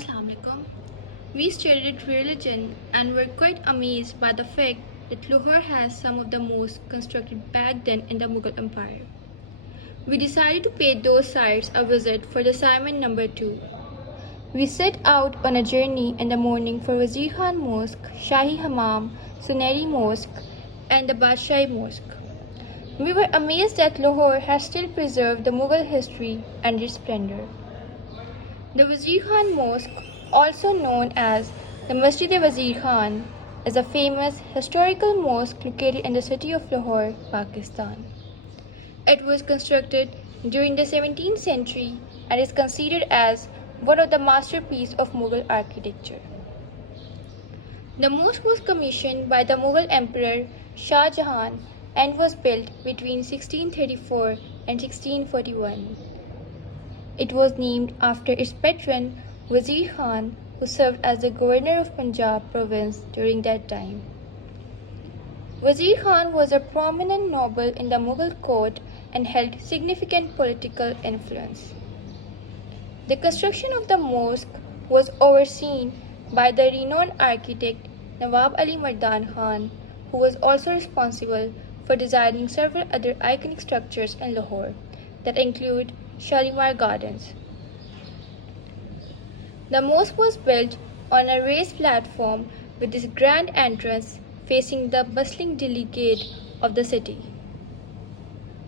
Assalamu alaikum. We studied religion and were quite amazed by the fact that Lahore has some of the most constructed back then in the Mughal Empire. We decided to pay those sites a visit for the assignment number 2. We set out on a journey in the morning for Wazir Khan Mosque, Shahi Hammam, Suneri Mosque, and the Badshahi Mosque. We were amazed that Lahore has still preserved the Mughal history and its splendor. The Wazir Khan Mosque, also known as the Masjid-e-Wazir Khan, is a famous historical mosque located in the city of Lahore, Pakistan. It was constructed during the 17th century and is considered as one of the masterpieces of Mughal architecture. The mosque was commissioned by the Mughal Emperor Shah Jahan and was built between 1634 and 1641. It was named after its patron Wazir Khan, who served as the governor of Punjab province during that time. Wazir Khan was a prominent noble in the Mughal court and held significant political influence. The construction of the mosque was overseen by the renowned architect Nawab Ali Mardan Khan, who was also responsible for designing several other iconic structures in Lahore that include Shalimar Gardens. The mosque was built on a raised platform with this grand entrance facing the bustling Delhi gate of the city.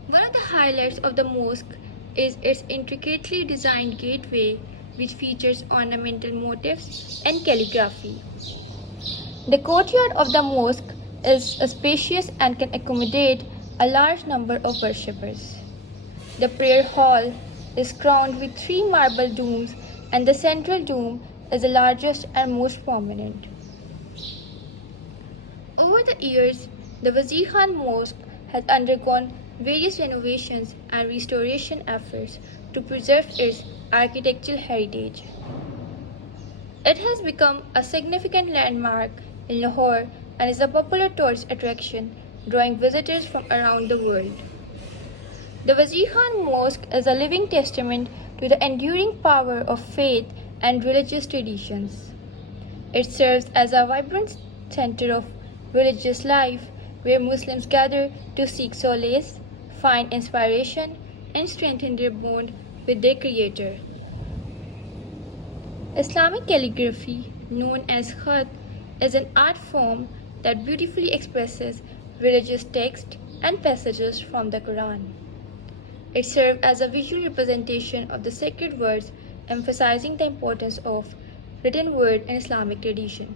One of the highlights of the mosque is its intricately designed gateway, which features ornamental motifs and calligraphy. The courtyard of the mosque is spacious and can accommodate a large number of worshippers. The prayer hall is crowned with 3 marble domes, and the central dome is the largest and most prominent. Over the years, the Wazir Khan Mosque has undergone various renovations and restoration efforts to preserve its architectural heritage. It has become a significant landmark in Lahore and is a popular tourist attraction, drawing visitors from around the world. The Wazir Khan Mosque is a living testament to the enduring power of faith and religious traditions. It serves as a vibrant center of religious life where Muslims gather to seek solace, find inspiration, and strengthen their bond with their Creator. Islamic calligraphy, known as khat, is an art form that beautifully expresses religious texts and passages from the Quran. It serves as a visual representation of the sacred words, emphasizing the importance of written word in Islamic tradition.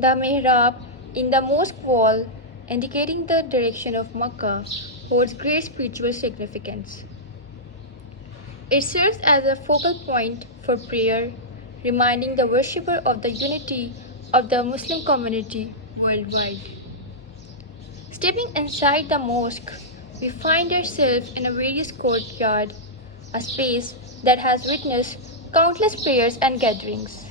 The mihrab in the mosque wall, indicating the direction of Makkah, holds great spiritual significance. It serves as a focal point for prayer, reminding the worshipper of the unity of the Muslim community worldwide. Stepping inside the mosque, we find ourselves in a various courtyard, a space that has witnessed countless prayers and gatherings.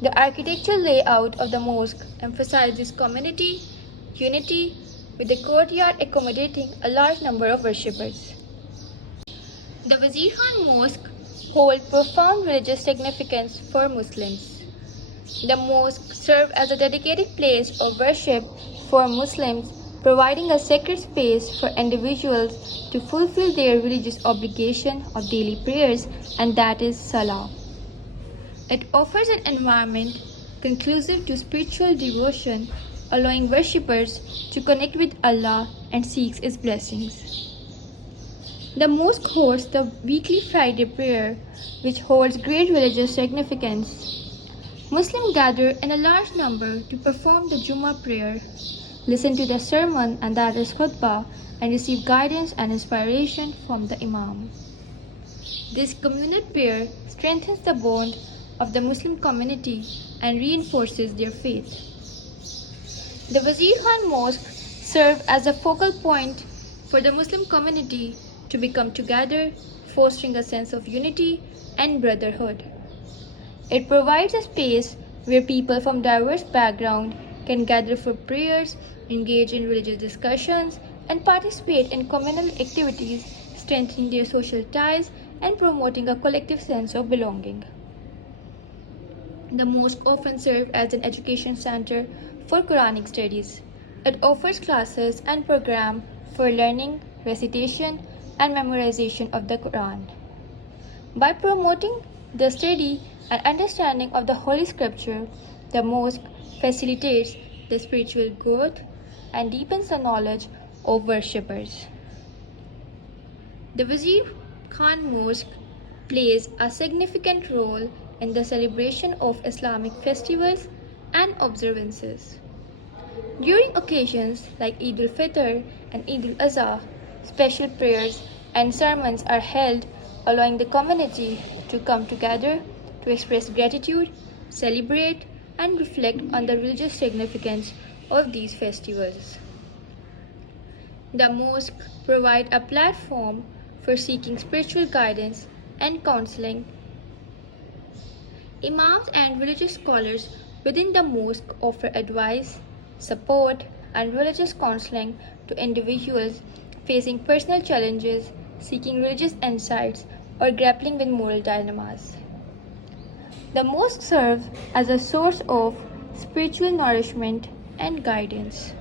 The architectural layout of the mosque emphasizes community, unity, with the courtyard accommodating a large number of worshippers. The Wazir Khan Mosque holds profound religious significance for Muslims. The mosque serves as a dedicated place of worship for Muslims, providing a sacred space for individuals to fulfill their religious obligation of daily prayers, and that is Salah. It offers an environment conducive to spiritual devotion, allowing worshippers to connect with Allah and seek His blessings. The mosque hosts the weekly Friday prayer, which holds great religious significance. Muslims gather in a large number to perform the Jummah prayer, listen to the sermon, and that is khutbah, and receive guidance and inspiration from the Imam. This communal prayer strengthens the bond of the Muslim community and reinforces their faith. The Wazir Khan Mosque serves as a focal point for the Muslim community to become together, fostering a sense of unity and brotherhood. It provides a space where people from diverse backgrounds can gather for prayers, engage in religious discussions, and participate in communal activities, strengthening their social ties and promoting a collective sense of belonging. The mosque often serves as an education center for Quranic studies. It offers classes and programs for learning, recitation, and memorization of the Quran. By promoting the study and understanding of the Holy Scripture, the mosque facilitates the spiritual growth and deepens the knowledge of worshippers. The Wazir Khan Mosque plays a significant role in the celebration of Islamic festivals and observances. During occasions like Eid al-Fitr and Eid al-Adha, special prayers and sermons are held, allowing the community to come together to express gratitude, celebrate, and reflect on the religious significance of these festivals. The mosque provides a platform for seeking spiritual guidance and counseling. Imams and religious scholars within the mosque offer advice, support, and religious counseling to individuals facing personal challenges, seeking religious insights, or grappling with moral dilemmas. The mosque serves as a source of spiritual nourishment and guidance.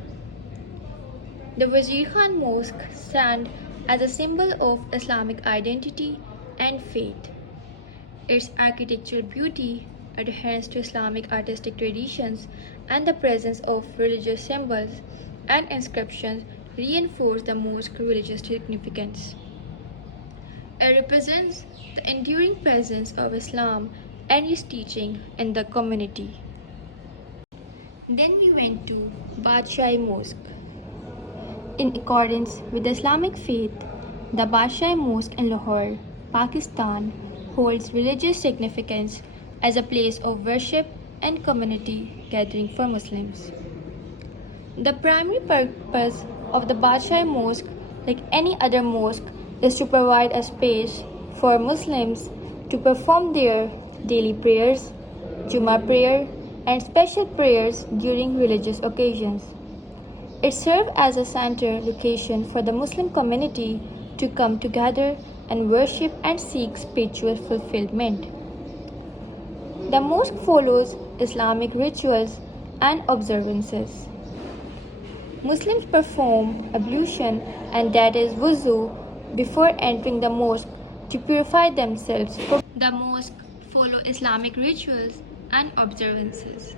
The Wazir Khan Mosque stands as a symbol of Islamic identity and faith. Its architectural beauty, adherence to Islamic artistic traditions, and the presence of religious symbols and inscriptions reinforce the mosque's religious significance. It represents the enduring presence of Islam and its teaching in the community. Then we went to Badshai Mosque. In accordance with the Islamic faith, the Badshai Mosque in Lahore, Pakistan, holds religious significance as a place of worship and community gathering for Muslims. The primary purpose of the Badshai Mosque, like any other mosque, is to provide a space for Muslims to perform their daily prayers, Jummah prayer, and special prayers during religious occasions. It serves as a center location for the Muslim community to come together and worship and seek spiritual fulfillment. The mosque follows Islamic rituals and observances. Muslims perform ablution, and that is wuzu, before entering the mosque to purify themselves. The mosque follows Islamic rituals and observances.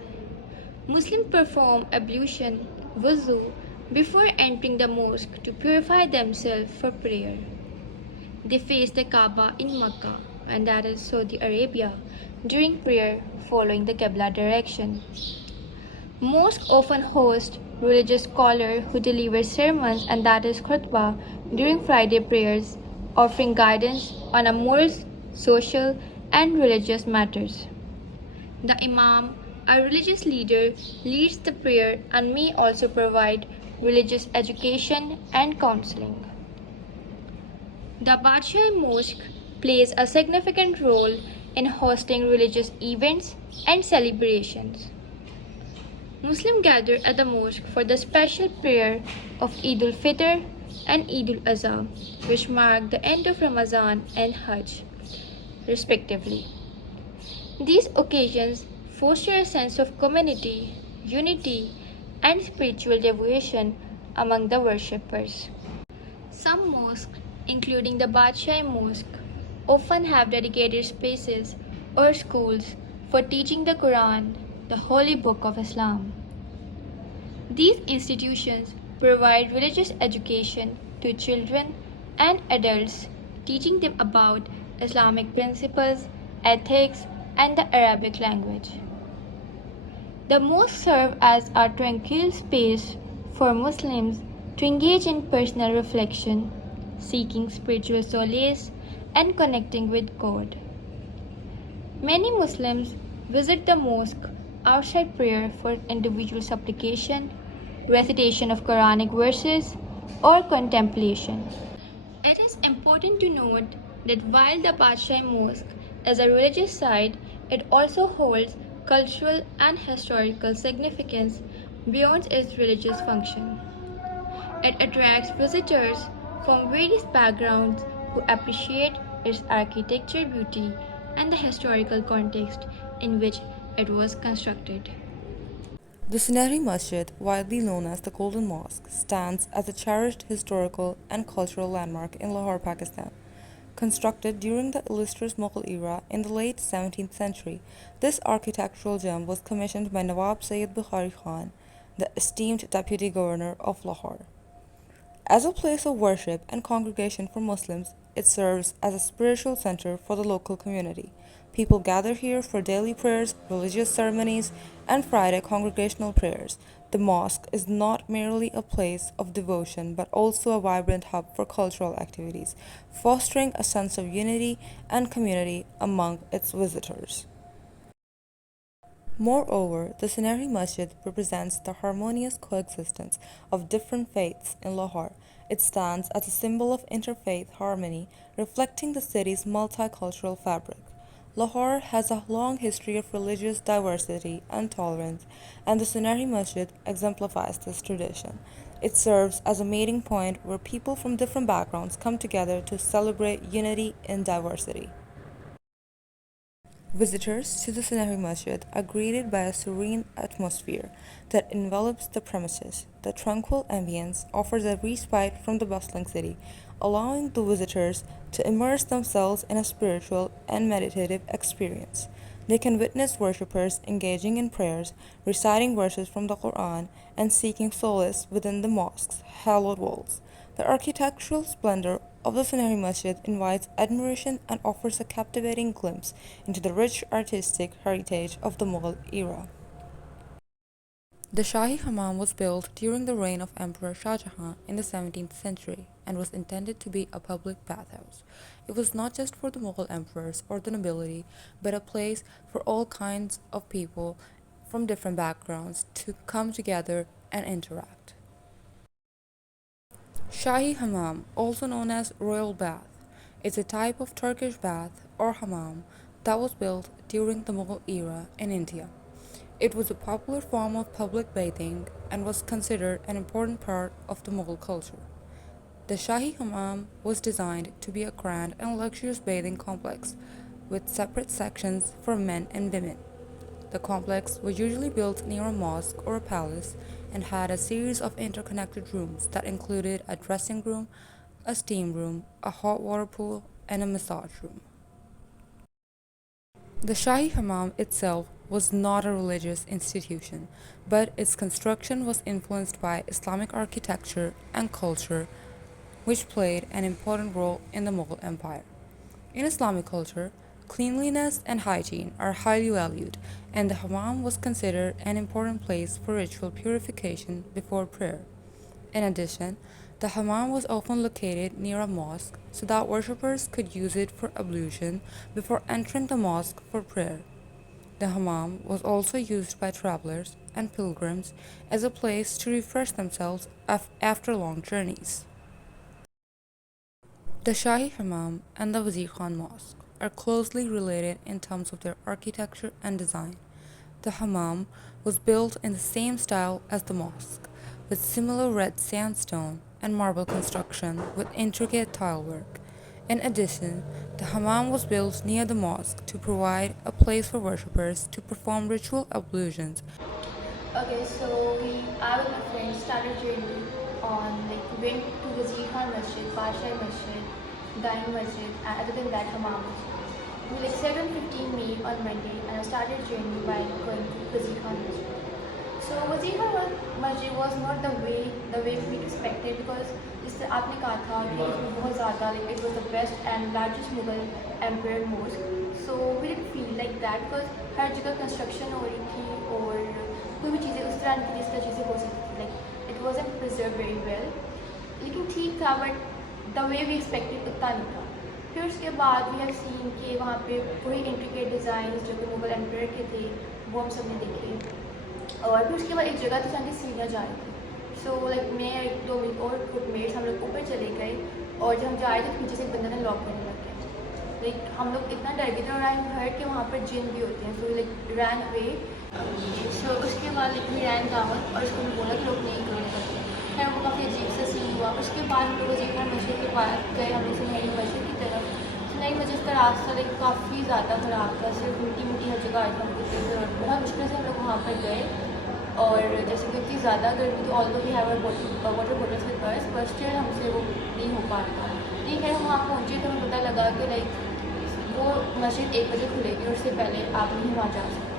Muslims perform ablution, wuzu, before entering the mosque to purify themselves for prayer. They face the Kaaba in Mecca, and that is Saudi Arabia, during prayer following the Qibla direction. Mosques often host religious scholars who deliver sermons, and that is khutbah, during Friday prayers, offering guidance on moral, social, and religious matters. The Imam, a religious leader, leads the prayer and may also provide religious education and counseling. The Badshai Mosque plays a significant role in hosting religious events and celebrations. Muslims gather at the mosque for the special prayer of Eid al-Fitr and Eid al-Adha, which mark the end of Ramadan and Hajj, respectively. These occasions foster a sense of community, unity, and spiritual devotion among the worshippers. Some mosques, including the Badshai Mosque, often have dedicated spaces or schools for teaching the Quran, the holy book of Islam. These institutions provide religious education to children and adults, teaching them about Islamic principles, ethics, and the Arabic language. The mosques serve as a tranquil space for Muslims to engage in personal reflection, seeking spiritual solace, and connecting with God. Many Muslims visit the mosque outside prayer for individual supplication, recitation of Quranic verses, or contemplation. It is important to note that while the Badshai Mosque is a religious site, it also holds cultural and historical significance beyond its religious function. It attracts visitors from various backgrounds who appreciate its architectural beauty and the historical context in which it was constructed. The Suneri Masjid, widely known as the Golden Mosque, stands as a cherished historical and cultural landmark in Lahore, Pakistan. Constructed during the illustrious Mughal era in the late 17th century, this architectural gem was commissioned by Nawab Sayyid Bukhari Khan, the esteemed Deputy Governor of Lahore. As a place of worship and congregation for Muslims, it serves as a spiritual center for the local community. People gather here for daily prayers, religious ceremonies, and Friday congregational prayers. The mosque is not merely a place of devotion but also a vibrant hub for cultural activities, fostering a sense of unity and community among its visitors. Moreover, the Suneri Masjid represents the harmonious coexistence of different faiths in Lahore. It stands as a symbol of interfaith harmony, reflecting the city's multicultural fabric. Lahore has a long history of religious diversity and tolerance, and the Suneri Masjid exemplifies this tradition. It serves as a meeting point where people from different backgrounds come together to celebrate unity in diversity. Visitors to the Sunnahi Masjid are greeted by a serene atmosphere that envelops the premises. The tranquil ambience offers a respite from the bustling city, allowing the visitors to immerse themselves in a spiritual and meditative experience. They can witness worshippers engaging in prayers, reciting verses from the Quran, and seeking solace within the mosque's hallowed walls. The architectural splendor of the Sunnahi Masjid invites admiration and offers a captivating glimpse into the rich artistic heritage of the Mughal era. The Shahi Hammam was built during the reign of Emperor Shah Jahan in the 17th century and was intended to be a public bathhouse. It was not just for the Mughal emperors or the nobility, but a place for all kinds of people from different backgrounds to come together and interact. Shahi Hammam, also known as royal bath, is a type of Turkish bath or hammam that was built during the Mughal era in India. It was a popular form of public bathing and was considered an important part of the Mughal culture. The Shahi Hammam was designed to be a grand and luxurious bathing complex with separate sections for men and women. The complex was usually built near a mosque or a palace and had a series of interconnected rooms that included a dressing room, a steam room, a hot water pool, and a massage room. The Shahi Hammam itself was not a religious institution, but its construction was influenced by Islamic architecture and culture, which played an important role in the Mughal Empire. In Islamic culture, cleanliness and hygiene are highly valued, and the hammam was considered an important place for ritual purification before prayer. In addition, the hammam was often located near a mosque so that worshippers could use it for ablution before entering the mosque for prayer. The hammam was also used by travelers and pilgrims as a place to refresh themselves after long journeys. The Shahi Hammam and the Wazir Khan Mosque are closely related in terms of their architecture and design. The hammam was built in the same style as the mosque, with similar red sandstone and marble construction with intricate tile work. In addition, the hammam was built near the mosque to provide a place for worshippers to perform ritual ablutions. Okay, so I with my friends started journey on went to the Khan Masjid, Pasha Masjid, Dain Masjid, and other than that Hammam Masjid. We set on 15 May on Monday and I started journey by going to Wazir Khan Masjid. So Wazir Khan Masjid was not the way we expected because जिससे आपने कहा था कि इसमें बहुत ज़्यादा it was the best and largest Mughal emperor mosque. So we didn't feel like that because हर जगह construction हो रही थी और कोई भी चीज़ें उस तरह की जिस तरह चीज़ें हो सकती थी it wasn't preserved very well. लेकिन ठीक था but the way we expected उतना नहीं था. फिर उसके बाद we have seen कि वहाँ पे पूरी intricate designs जो कि मुगल एम्पायर के थे वो हम सब ने देखे और फिर उसके बाद एक जगह थी जहाँ की सीढ़ियाँ जा रही थी. सो मैं एक दो और ग्रुपमेट्स हम लोग ऊपर चले गए और जब हम जा रहे थे पीछे से एक बंदा ने लॉक करने लग गया. हम लोग इतना डर गए थे और आई हर्ड कि वहाँ पर जिन भी होते हैं. सो रैन वे. सो उसके बाद वी रैन दावत और उसको बोला कि लोग नहीं करते. फिर हमको काफ़ी अजीब सा सीन हुआ. उसके बाद हम लोग वज़ीर खान मस्जिद के पास गए. हम लोग सुनहरी मस्जिद की तरफ. सुनहरी मस्जिद का रास्ता काफ़ी ज़्यादा ख़राब था. सिर्फ मिट्टी मिट्टी हर जगह हमको बहुत मुश्किल से हम लोग वहाँ पर गए। और जैसे कि इतनी ज़्यादा गर्मी थी, although we have water bottles with us, but still हमसे वो नहीं हो पा रहा था। लेकिन खैर हम वहाँ पहुँचे तो हमें पता लगा कि लाइक वो मस्जिद 1 बजे खुलेगी और उससे पहले आप नहीं वहाँ जा सकते।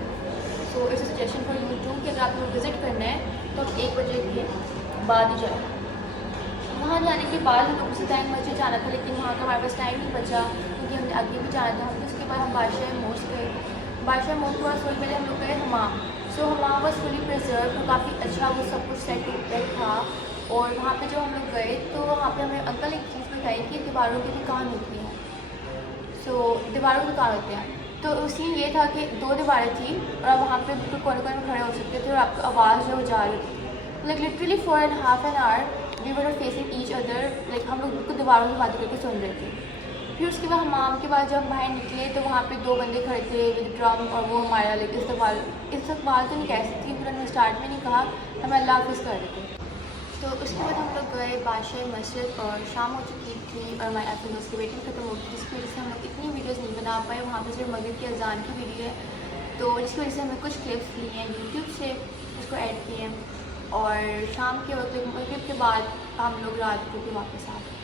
So it's a suggestion for you too कि अगर आपको विज़िट करना है तो आप 1 बजे के बाद ही जाए। वहाँ जाने के बाद हम लोग उसी टाइम मस्जिद जाना था, लेकिन वहाँ का हमारे पास टाइम नहीं बचा क्योंकि हमने आगे भी जाना था। हम उसके बाद हम बादशाह मोस्क गए। बादशाह मोस्क के बाद थोड़ी पहले हम लोग गए हमाम। सो हमाम वॉज फुली प्रिजर्व, तो काफ़ी अच्छा वो सब कुछ सेट वेट था। और वहाँ पे जब हम लोग गए तो वहाँ पे हमें अंकल एक चीज़ बताई कि दीवारों की भी कान होती हैं। सो दीवारों के कान होते हैं। तो सीन ये था कि 2 दीवारें थी और आप वहाँ पे बिल्कुल कोने कोने में खड़े हो सकते थे और आपकी आवाज़ जो जा रही थी। Like literally four and half an hour we were facing each other, like हम लोग बिल्कुल दीवारों की बातें करके सुन रहे थे। फिर उसके बाद हमाम के बाद जब हम बाहर निकले तो वहाँ पे 2 बंदे खड़े थे विद ड्रम, और वो हमारा लाइक इस्तकबाल तो नहीं कह सकती, फिर उन्होंने स्टार्ट में नहीं कहा, हमें अल्लाह हाफिज़ कर रहे थे। तो उसके बाद हम लोग गए बादशाह मस्जिद और शाम हो चुकी थी और हमारे एफ की वेटिंग खत्म हो गई, जिसकी वजह से हम लोग इतनी वीडियोज़ नहीं बना पाए। वहाँ पर सिर्फ मगरिब की अजान की वीडियो है, तो जिसकी वजह से हमने कुछ क्लिप्स लिए हैं यूट्यूब से, उसको ऐड किए हैं। और शाम के वक्त मगरिब के बाद हम लोग रात को भी वापस आ गए।